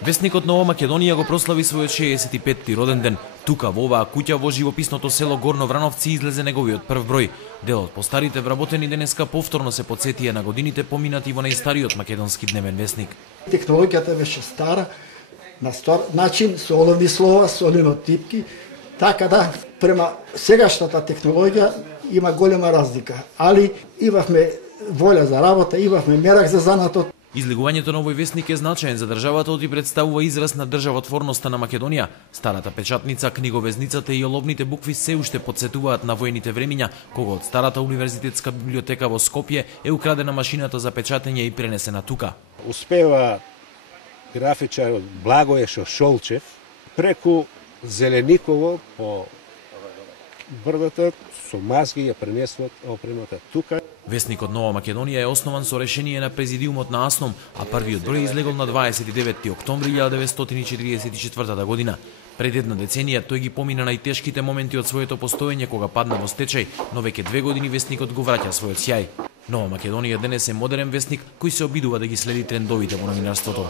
Весникот Нова Македонија го прослави својот 65-ти роден ден. Тука во оваа куќа во живописното село Горно Врановци излезе неговиот прв број. Дел од постарите вработени денеска повторно се потсетија на годините поминати во најстариот македонски дневен весник. Технологијата беше стара, на стар начин, со оловни слова, со линотипки, така да према сегашната технологија има голема разлика, али имавме волја за работа, имавме мерак за занатот. Излегувањето на овој весник е значаен за државата оти представува израз на државотворноста на Македонија. Старата печатница, книговезницата и оловните букви се уште потсетуваат на воените времиња, кога од старата универзитетска библиотека во Скопје е украдена машината за печатење и пренесена тука. Успева графичарот Благое Шолчев преку Зелениково по брдата со мазги ја пренесуват опремата тука. Весникот Нова Македонија е основан со решение на президиумот на АСНОМ, а првиот број излегол на 29 октомври 1944 година. Пред една деценија тој ги помина најтешките моменти од своето постоење кога падна во стечај, но веќе 2 години весникот го враќа својот сјај. Нова Македонија денес е модерен весник кој се обидува да ги следи трендовите во новинарството.